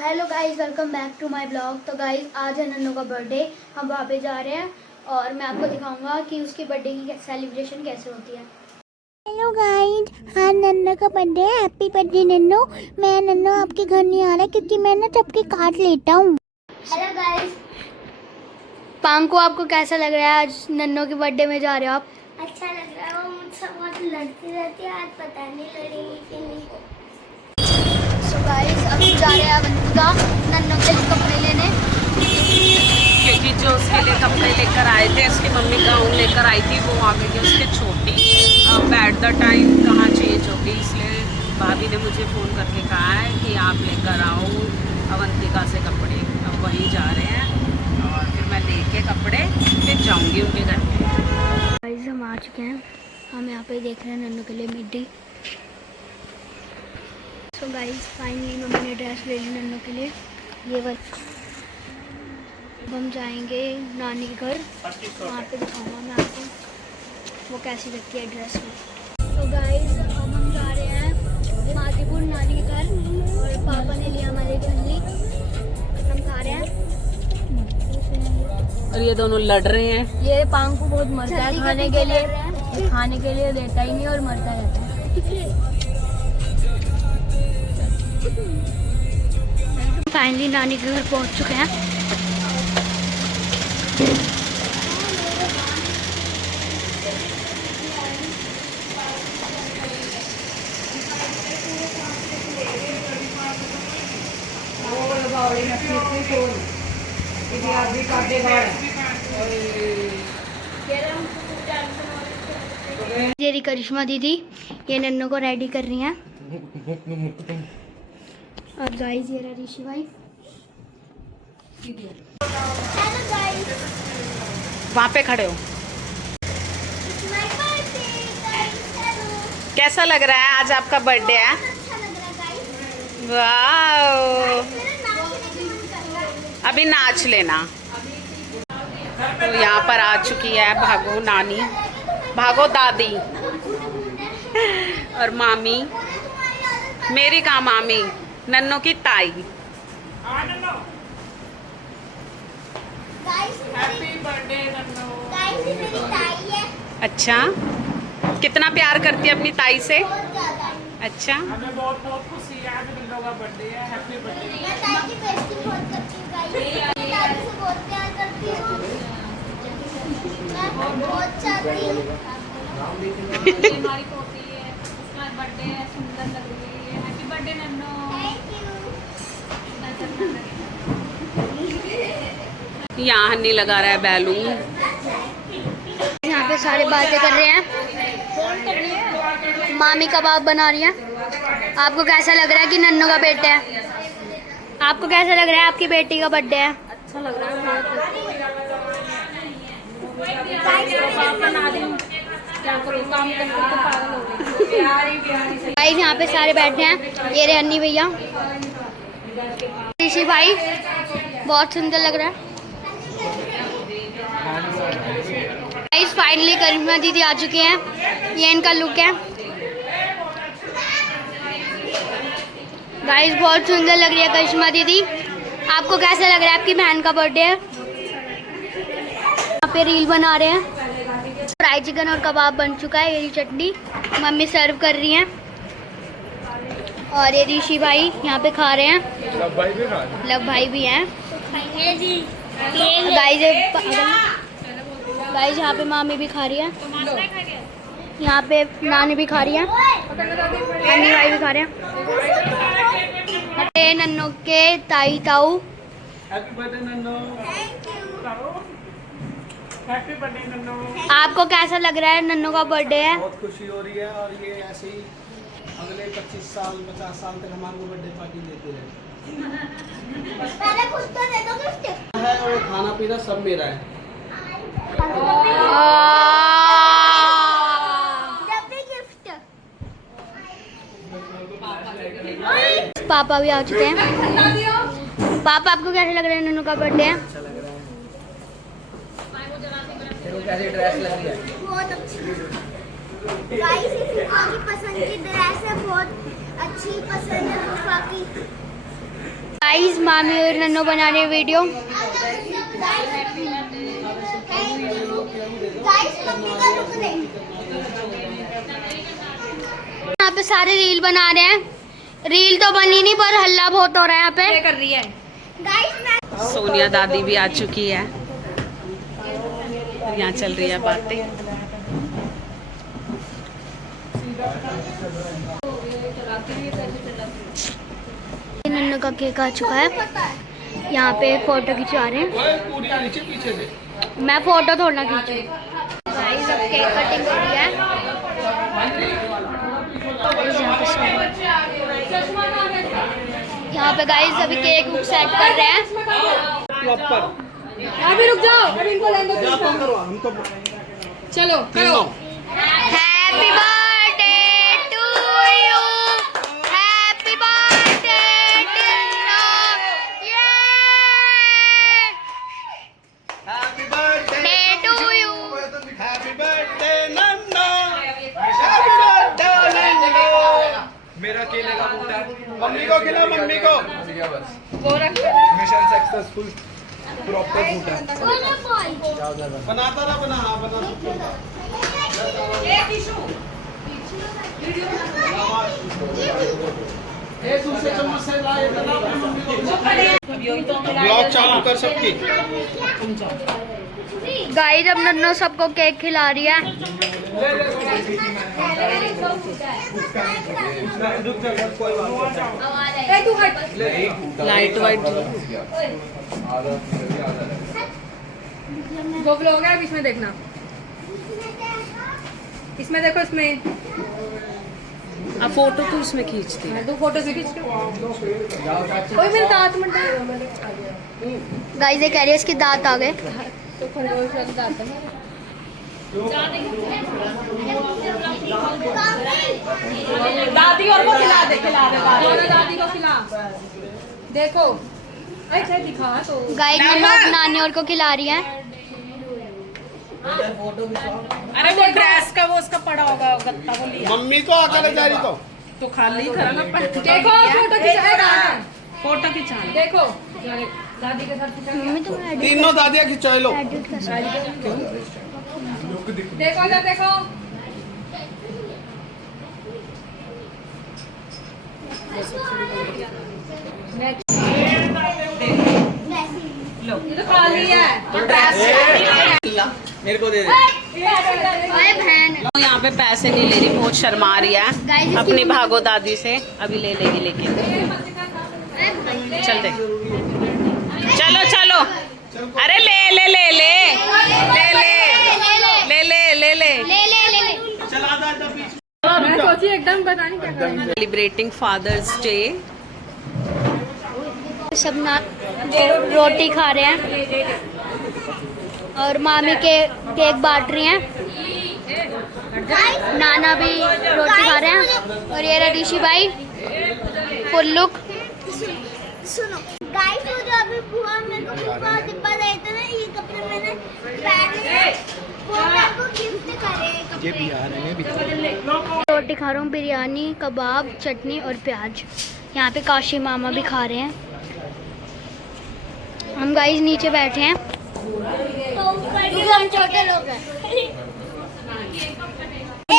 Hello guys, welcome back to my blog. तो guys आज है नन्नू का बर्थडे। हम वहाँ पे जा रहे हैं और मैं आपको दिखाऊंगा कि उसके बर्थडे की सेलिब्रेशन कैसे होती है। हेलो गाइस, हाँ नन्नू का बर्थडे है। Happy birthday Nannu. मैं नन्नू आपके घर नहीं आ रहा क्योंकि मैं ना सबके काट लेता हूँ। हेलो गाइस, पांको आपको कैसा लग रहा है? आज नन्नू के बर्थडे में जा रहे हो आप? अच्छा लग रहा है। वो मुझसे बहुत लड़ती रहती है, आज पता नहीं लड़ेगी कि नहीं। सो गाइस अभी जा रहे हैं अवंतिका नन्नू के लिए कपड़े लेने, क्योंकि जो उसके लिए कपड़े लेकर आए थे, उसकी मम्मी गाउन लेकर आई थी, वो आ गई उसके छोटी। अब एट द टाइम कहाँ चेंज होगी, इसलिए भाभी ने मुझे फ़ोन करके कहा है कि आप लेकर आओ अवंतिका से कपड़े। अब वहीं जा रहे हैं और फिर मैं लेके कपड़े फिर जाऊंगी उनके घर पे। गाइस हम आ चुके हैं। हम यहाँ पे देख रहे हैं नन्नू के लिए middy. So guys finally mummy ने ड्रेस ले ली नन्नू के लिए, ये वाली। अब हम जाएंगे नानी के घर, वहाँ पे दिखाऊंगा मैं आपको वो कैसी लगती है ड्रेस में। तो गाइस अब हम जा रहे हैं मातीपुर नानी के घर और पापा ने लिया हमारे झुल्ली, हम खा रहे हैं। और ये दोनों लड़ रहे हैं। ये पांकू बहुत मरता है खाने के लिए देता ही नहीं और मरता रहता है। फाइनली नानी के घर पहुंच चुके हैं। ये करिश्मा दीदी ये नन्नू को रेडी कर रही हैं। और गाइस ये रहा ऋषि भाई। हेलो गाइस, वहाँ पे खड़े हो। My birthday guys. हेलो, कैसा लग रहा है? आज आपका बर्थडे है। अच्छा लग रहा है गाइस। वाह, मेरा नाम लेके मन कर रहा है। अभी नाच लेना। तो यहाँ पर आ चुकी है भागो नानी, भागो दादी और मामी। मेरी कहाँ मामी? नन्नू की ताई। गाइस ये मेरी ताई है। अच्छा, कितना प्यार करती है अपनी ताई से? बहुत ज्यादा। अच्छा, हमें बहुत बहुत खुशी है। आज बिल्लो का बर्थडे है। Happy birthday. मैं ताई की बेइज्जती बहुत करती हूँ गाइस। मैं ताई से बहुत प्यार करती हूँ। मैं बहुत चाहती हूँ। ये हमारी पोती है, उसका बर्थडे है, सुंदर लग रही है। Happy birthday Nannu. Thank you. यहाँ हन्नी लगा रहा है बैलून। यहाँ पे सारे बातें कर रहे हैं। मामी कबाब बना रही है। आपको कैसा लग रहा है कि नन्नू का बर्थडे है? आपको कैसा लग रहा है आपकी बेटी का बर्थडे है? अच्छा लग रहा है क्या करूँ, काम करके तो पागल हो गई। भाई यहाँ पे सारे बैठे हैं। ये रहे अन्नी भैया, ऋषि भाई बहुत सुंदर लग रहा है। गाइस फाइनली करिश्मा दीदी आ चुकी हैं। ये इनका लुक है। गाइस बहुत सुंदर लग रही है करिश्मा दीदी। आपको कैसा लग रहा है? आपकी बहन का बर्थडे है। यहाँ पे रील बना रहे हैं। फ्राई चिकन और कबाब बन चुका है। ये चटनी मम्मी सर्व कर रही हैं और ये ऋषि भाई यहाँ पे खा रहे हैं। लव भाई भी हैं। गाइस यहाँ पे मामी भी खा रही है, यहाँ पे नानी भी खा रही है, अन्नी भाई भी खा रहे हैं। ये नन्नू के ताई ताऊ। Happy birthday Nannu. Thank you. Happy birthday Nannu. आपको कैसा लग रहा है? नन्नू का बर्थडे है। बहुत खुशी हो रही है और ये ऐसे ही अगले 25 साल 50 साल तक हमारे को बर्थडे पार्टी देते रहे पहले कुछ तो दे दो गिफ्ट। है। और खाना पीना सब मेरा है। जब भी गिफ्ट। पापा भी आ चुके हैं। पापा आपको कैसा लग रहा है? नन्नू का बर्थडे है। अच्छा लग रहा है। तेरे को कैसी ड्रेस लगी है? बहुत अच्छी। गाइस ये फूफा की पसंद की ड्रेस है, बहुत अच्छी पसंद है फूफा की। गाइस मामी और नन्नो बना रहे हैं वीडियो। यहाँ पे सारे रील बना रहे हैं। रील तो बनी नहीं पर हल्ला बहुत हो रहा है यहाँ पे। क्या कर रही है? सोनिया दादी भी आ चुकी है। यहाँ चल रही है बातें। नन्नो का केक आ चुका है। यहाँ पे फोटो खिंचवा रहे हैं। नीचे पीछे से मैं फोटो थोड़ा खींचू। गाइस अब केक कटिंग हो रही है। यहाँ पे गाइस अभी केक सेट कर रहे हैं। प्रॉपर अभी रुक जाओ, अभी इनको लेंगे। चलो करो। Happy birthday to you, happy birthday Tinno, happy birthday to you. Happy birthday Nanno, happy birthday Nanno. मेरा केले का बूटा मम्मी को खिला, मम्मी को। Mission successful. प्रॉपर बूटा बनाता रहा, बना हाँ बना। दूसरे चम्मच से लाए ब्लॉग चालू कर सबकी। गाइस अब नन्नो सबको केक खिला रही है। लाइट वाइट दो व्लॉग है, अब इसमें देखना। इसमें देखो, इसमें अब फोटो तो उसमें खींचती है। दो फोटो से खींच के कोई मेरे दांत में गाइस ये कह रही है इसकी दांत आ गए। तो खरगोश वाले दांत है। दादी और को खिला दे दादी को खिला। देखो अच्छा दिखा तो। गाइस नन्नो अपनी नानी और को खिला रही है। अरे वो ड्रेस का वो उसका पड़ा होगा गत्ता को लिया। मम्मी को आकर ले जा रही तो खाली करा ना। देखो फोटो खिंचाएगा। फोटो खिंचा। देखो दादी के साथ खिंचा। मम्मी तुम तीनों दादियाँ खिंचाए लो। एडिट कर सकते देखो इधर देखो। ये तो खाली है। मेरे को दे दे। अरे बहन यहाँ पे पैसे नहीं ले रही, बहुत शर्मा रही है Guys, अपनी भागो दादी से। अभी ले लेगी लेकिन चल दे। चलो चलो। अरे ले ले ले ले ले ले ले ले ले ले। चला दादा बीच। मैं सोची एकदम पता नहीं क्या करेंगे। Celebrating father's day. सब ना रोटी खा रहे हैं और मामी के केक बांट रही हैं। नाना भी रोटी खा रहे हैं और ये ऋषि भाई फुल लुक। सुनो गाइस, वो जो अभी बुआ मेरे को फूफा डिब्बा दे थे ना, ये कपड़े मैंने पहने, वो मेरे को गिफ्ट करे कपड़े। रोटी खा रहा हूँ, बिरयानी, कबाब, चटनी और प्याज। यहाँ पे काशी मामा भी खा रहे हैं। हम गाइस नीचे बैठे हैं। क्योंकि हम छोटे लोग हैं।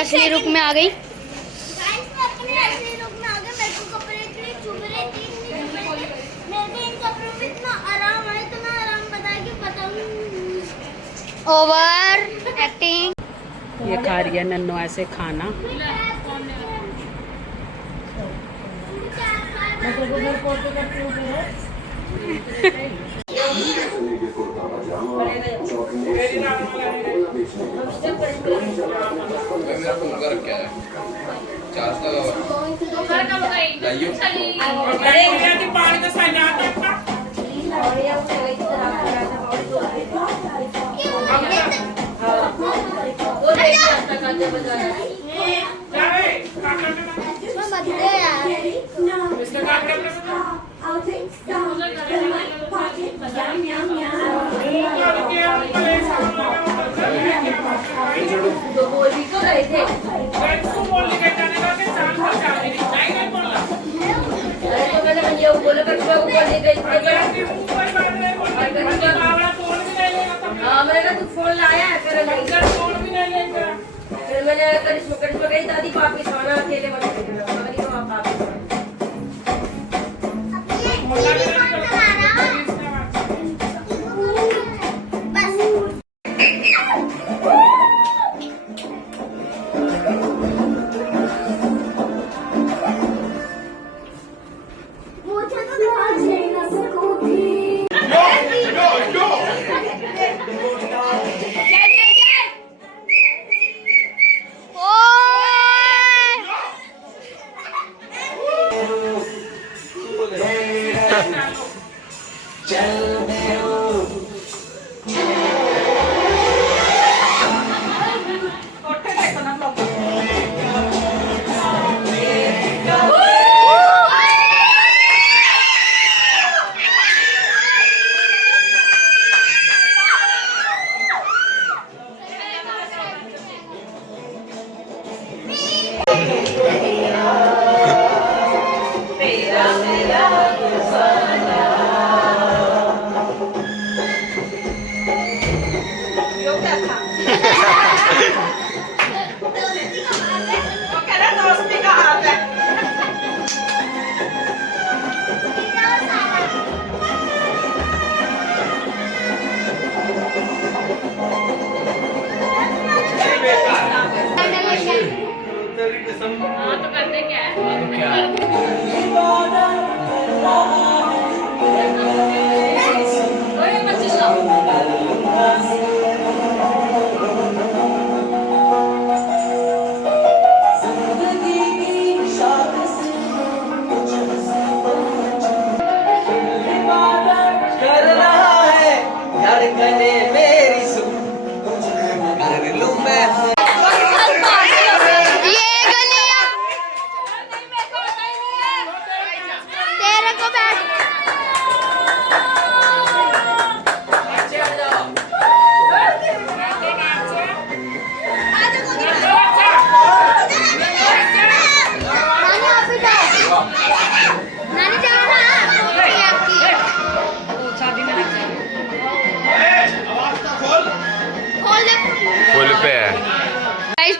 असली रुक में आ गई। गाइस मैं अपने असली लुक में आ गया। मेरे को कपड़े इतने चुभ रहे थे, मेरे को इन कपड़ों में इतना आराम है, इतना आराम बता के बताऊं। Over acting. ये खा रही है नन्नो ऐसे खाना। पानी का साइन आता है। ये बोले करिश्मा को बोलने गई हाँ मैंने तू फोन लाया है फिर मैंने करिश्मा गई दादी वापिस आना अकेले मत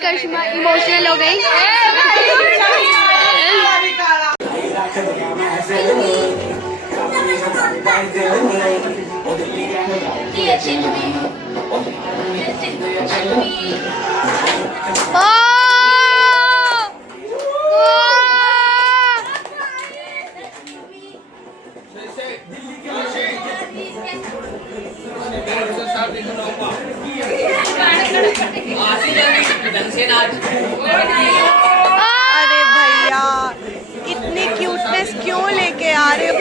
करिश्मा इमोशनल हो गई। अरे भैया इतनी क्यूटनेस क्यों लेके आ रहे हो?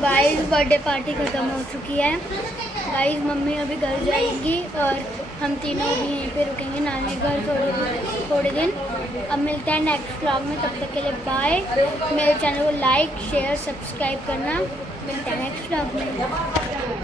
गाइस बर्थडे पार्टी खत्म हो चुकी है। गाइस मम्मी अभी घर जाएंगी और हम तीनों भी यहीं पे रुकेंगे नानी घर थोड़े दिन। अब मिलते हैं नेक्स्ट व्लॉग में, तब तक के लिए बाय। मेरे चैनल को लाइक शेयर सब्सक्राइब करना। मिलते हैं नेक्स्ट व्लॉग में।